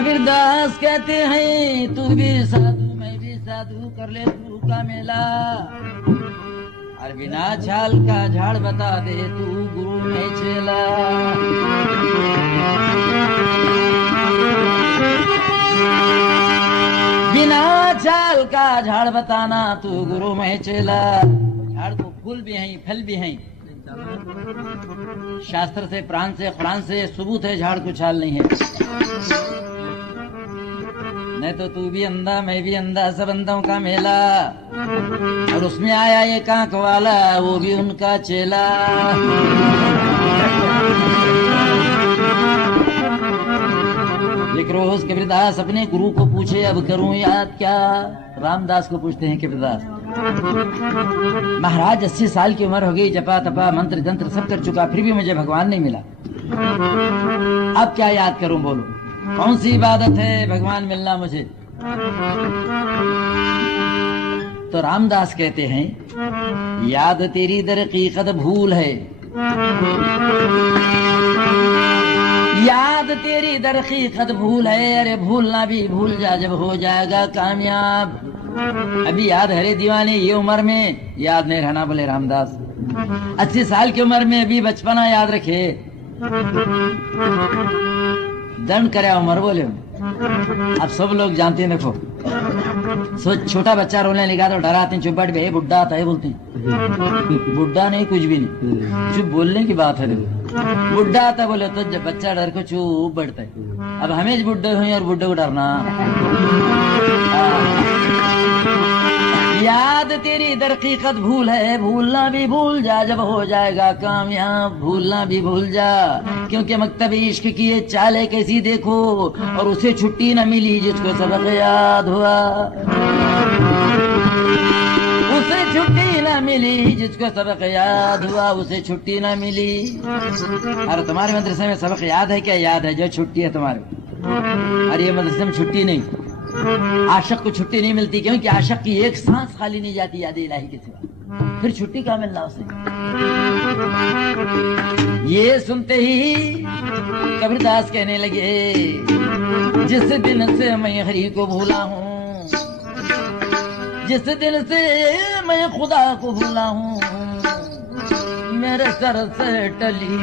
कबीरदास कहते हैं तू भी साधु मैं भी साधु कर ले तू का मेला, और बिना छाल का झाड़ बता दे तू गुरु में चेला। बिना छाल का झाड़ बताना तू गुरु में चेला। झाड़ को फूल भी हैं फल भी हैं, शास्त्र से प्राण से कुरान से सबूत है झाड़ को छाल नहीं है। नहीं तो तू भी अंधा मैं भी अंधा सब अंधों का मेला, और उसमें आया ये कांक वाला वो भी उनका चेला। एक रोज कबीरदास अपने गुरु को पूछे अब करूं याद क्या। रामदास को पूछते हैं कबीरदास, महाराज 80 साल की उम्र हो गई, जपा तपा मंत्र जंत्र सब कर चुका, फिर भी मुझे भगवान नहीं मिला, अब क्या याद करूं बोलो, कौन सी इबादत है भगवान मिलना मुझे। तो रामदास कहते हैं याद तेरी दर हकीकत भूल है, याद तेरी दर हकीकत भूल है, अरे भूलना भी भूल जा जब हो जाएगा कामयाब। अभी याद है रे दीवाने ये उम्र में याद नहीं रहना, बोले रामदास 80 साल की उम्र में भी बचपना याद रखे, दंड करे उम्र बोले। अब सब लोग जानते हैं, देखो सोच छोटा बच्चा रोने लगा तो डराते हैं, चुप बैठ गए बुड्ढा आता है बोलते हैं, बुड्ढा नहीं कुछ भी नहीं, चुप बोलने की बात है। देखो बुड्ढा आता बोले तो जब बच्चा डर को चुप बैठता है। अब हमें बुड्ढे हुए और बुड्ढे को डरना। याद तेरी दर हकीकत भूल है, भूलना भी भूल जा जब हो जाएगा कामयाब, भूलना भी भूल जा, क्योंकि मकतब इश्क की ये चाले कैसी देखो, और उसे छुट्टी न मिली जिसको सबक याद हुआ, उसे छुट्टी न मिली जिसको सबक याद हुआ, उसे छुट्टी न मिली। अरे तुम्हारे मदरसे में सबक याद है क्या? याद है जो छुट्टी है तुम्हारे। अरे ये मदरसे में छुट्टी नहीं, आशिक को छुट्टी नहीं मिलती, क्योंकि आशिक की एक सांस खाली नहीं जाती याद इलाही के सिवा, फिर छुट्टी कहाँ मिलना उसे। ये सुनते ही कबीरदास कहने लगे जिस दिन से मैं हरि को भूला हूँ, जिस दिन से मैं खुदा को भूला हूँ, मेरे सर से टली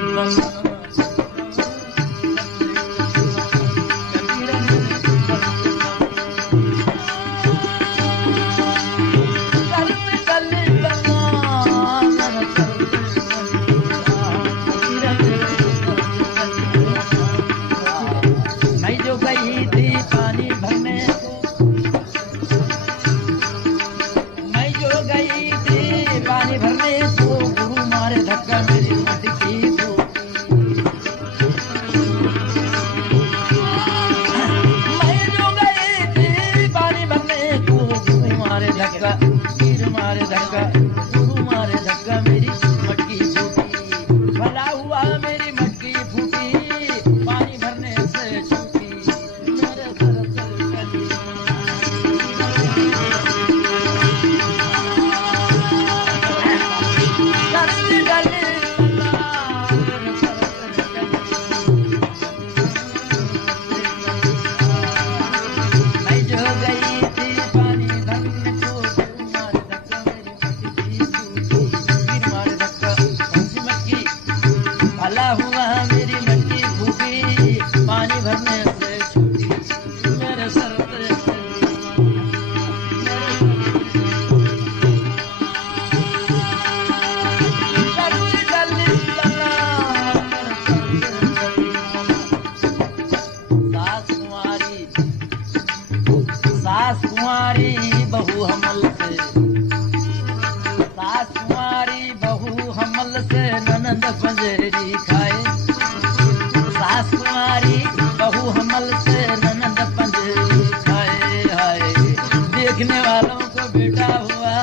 देखने वालों को बेटा हुआ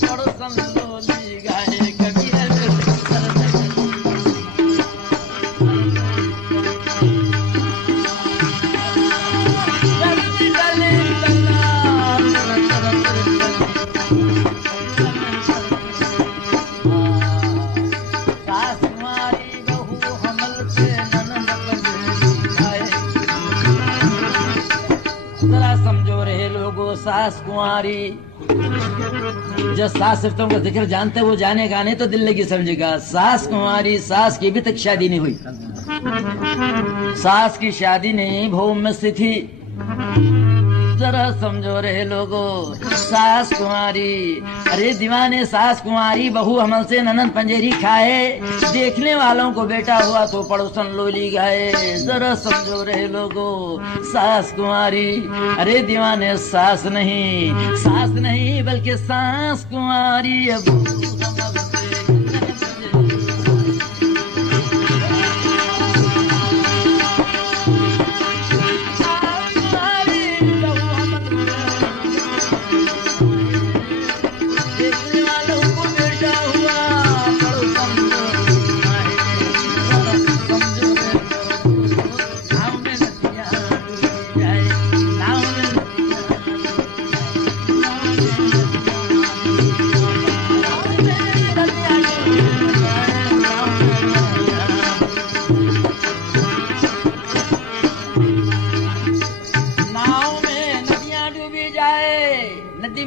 पड़ोसन लोली गाए कभी सास कुमारी जरा समझो रहे लोगो सास कुंवारी। जो सास सिर्फों का जिक्र जानते वो जानेगा, नहीं तो दिल लगी समझेगा। सास कुंवारी, सास की अभी तक शादी नहीं हुई, सास की शादी नहीं, भूम में स्थित थी। जरा समझो रहे लोगो सास कुंवारी। अरे दीवाने सास कुंवारी, बहू हमल से ननन पंजेरी खाए। देखने वालों को बेटा हुआ तो पड़ोसन लोली गाए। जरा समझो रहे लोगो सास कुंवारी। अरे दीवाने सास नहीं बल्कि सास कुंवारी।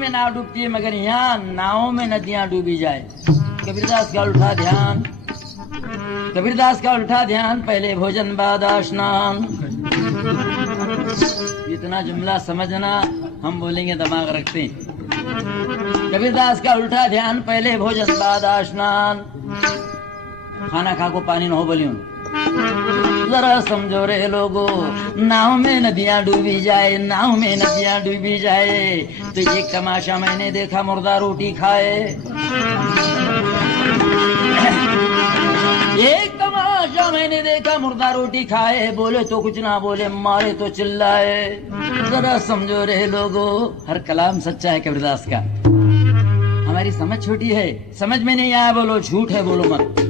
नाव डूबती है मगर यहाँ नाव में नदियां डूबी जाए। कबीरदास का उल्टा ध्यान, पहले भोजन बाद स्नान। इतना जुमला समझना, हम बोलेंगे दिमाग रखते। कबीरदास का उल्टा ध्यान, पहले भोजन बाद स्नान। खाना खा को पानी न हो बोलियो। जरा समझो रे लोगो नाव में नदियां डूबी जाए, नाव में नदियां डूबी जाए। तो एक तमाशा मैंने देखा, मुर्दा रोटी खाए। एक तमाशा मैंने देखा, मुर्दा रोटी खाए। बोले तो कुछ ना बोले, मारे तो चिल्लाए। जरा समझो रे लोगो, हर कलाम सच्चा है कबीरदास का। हमारी समझ छोटी है, समझ में नहीं आया बोलो झूठ है, बोलो मत।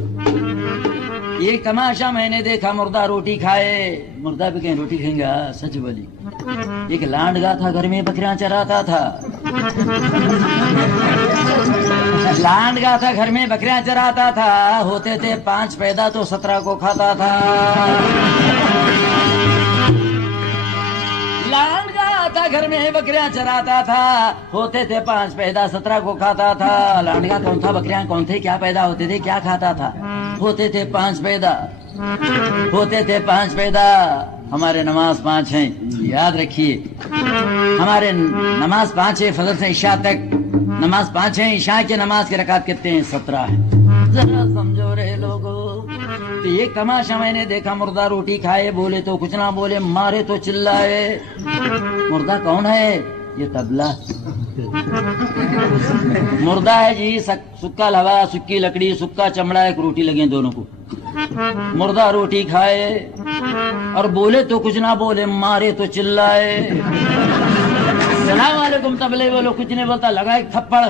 एक तमाशा मैंने देखा, मुर्दा रोटी खाए। मुर्दा भी कहीं रोटी खाएंगा, सच बोली। एक लांडगा था, घर में बकरियां चराता था। लांडगा था, घर में बकरियां चराता था। होते थे 5 पैदा तो 17 को खाता था। लांडगा था, घर में बकरियां चराता था। होते थे 5 पैदा 17 को खाता था। लांडगा कौन था, बकरियां कौन थे, क्या पैदा होते थे, क्या खाता था? होते थे 5 पैदा, होते थे 5 पैदा। हमारे नमाज 5 हैं, याद रखिए। हमारे नमाज 5 है, फजर से इशा तक नमाज 5 है। इशा के नमाज के रकात कितने हैं? 17 है। जरा समझो रे लोगो। तो एक तमाशा मैंने देखा, मुर्दा रोटी खाए। बोले तो कुछ ना बोले, मारे तो चिल्लाए। मुर्दा कौन है? ये तबला। मुर्दा है जी, सुक्का लवा, सुक्की लकड़ी, सुक्का चमड़ा, एक रोटी लगे दोनों को। मुर्दा रोटी खाए और बोले तो कुछ ना बोले, मारे तो चिल्लाए। सलाम वालेकुम तबले बोलो, कुछ नहीं बोलता, लगा एक थप्पड़।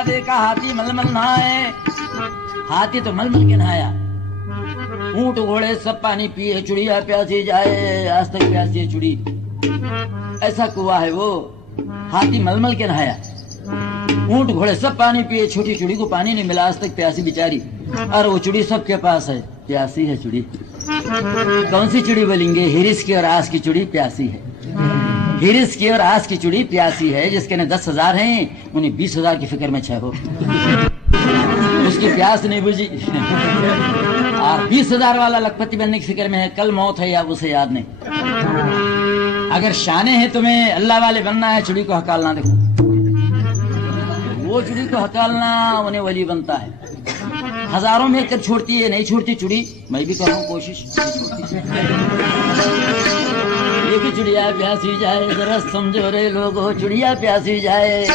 देखा हाथी मलमल नहाए। हाथी तो मलमल के नहाया। ऊंट घोड़े सब पानी पिए, चुड़िया प्यासी जाए, आज तक प्यासी है चुड़ी। ऐसा कुआ है वो। हाथी मलमल के नहाया, ऊंट घोड़े सब पानी पिए, छोटी चुड़ी को पानी नहीं मिला, आज तक प्यासी बेचारी। और वो चुड़ी सबके पास है, प्यासी है चुड़ी। कौन सी चुड़ी बोलेंगे? हिरिस की और आस की चुड़ी प्यासी है। हिरिस की और आस की चुड़ी प्यासी है। जिसके ने 10,000 हैं, उन्हें 20,000 की फिक्र में 6 हो। उसकी प्यास नहीं बुझी। और 20,000 वाला लखपति बनने की फिक्र में है, कल मौत है या उसे याद नहीं। अगर शाने हैं तुम्हें अल्लाह वाले बनना है, चिड़ी को हकालना। देखो वो चिड़ी को हकालना उन्हें वली बनता है। हजारों में एक छोड़ती है, नहीं छोड़ती चिड़ी। मैं भी कर रहा हूँ कोशिश, एक चिड़िया प्यासी जाए जरा समझो रे लोगो, चिड़िया प्यासी जाए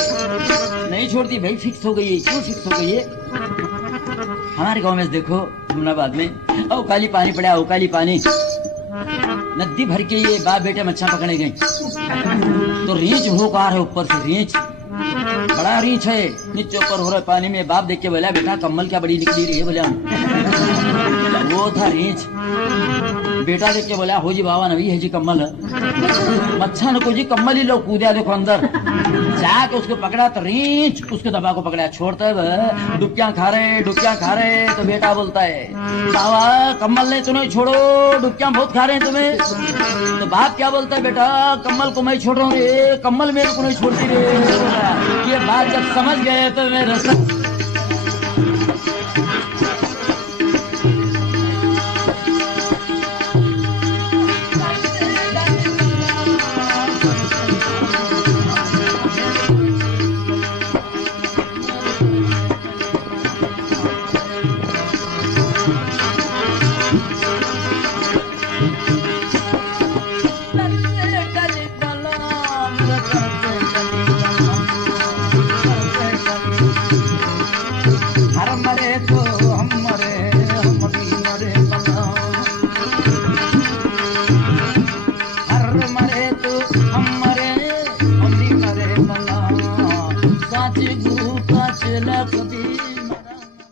नहीं छोड़ती भाई। फिक्स हो गई है। क्यों फिक्स हो गई है? हमारे गांव में देखो जमुनाबाद में अवकाली पानी पड़ा, अवकाली पानी नदी भर के ये बाप बेटे मच्छा पकड़े गए तो रीछ होकार है ऊपर से, रीछ बड़ा रीछ है नीचे ऊपर हो रहा है पानी में। बाप देख के बोला बेटा कम्मल क्या बड़ी निकली रही है, बोला वो था रीछ। बेटा देख के बोला हो जी बाबा नवी है जी कम्मल। मच्छा ने को जी कम्मल ही लोग कूदा देखो अंदर जाके उसको पकड़ा तो रीछ उसको दबा को पकड़ा, छोड़ता है डुबकियां खा रहे। तो बेटा बोलता है बाबा कम्मल ने तुम्हें छोड़ो, डुबकियां बहुत खा रहे हैं तुम्हें। तो बाप क्या बोलता है बेटा कम्मल को मैं छोड़ रहा हूँ रे, कम्मल मेरे को नहीं छोड़ती रे। ये बात जब समझ गए तो मेरे हर मरे को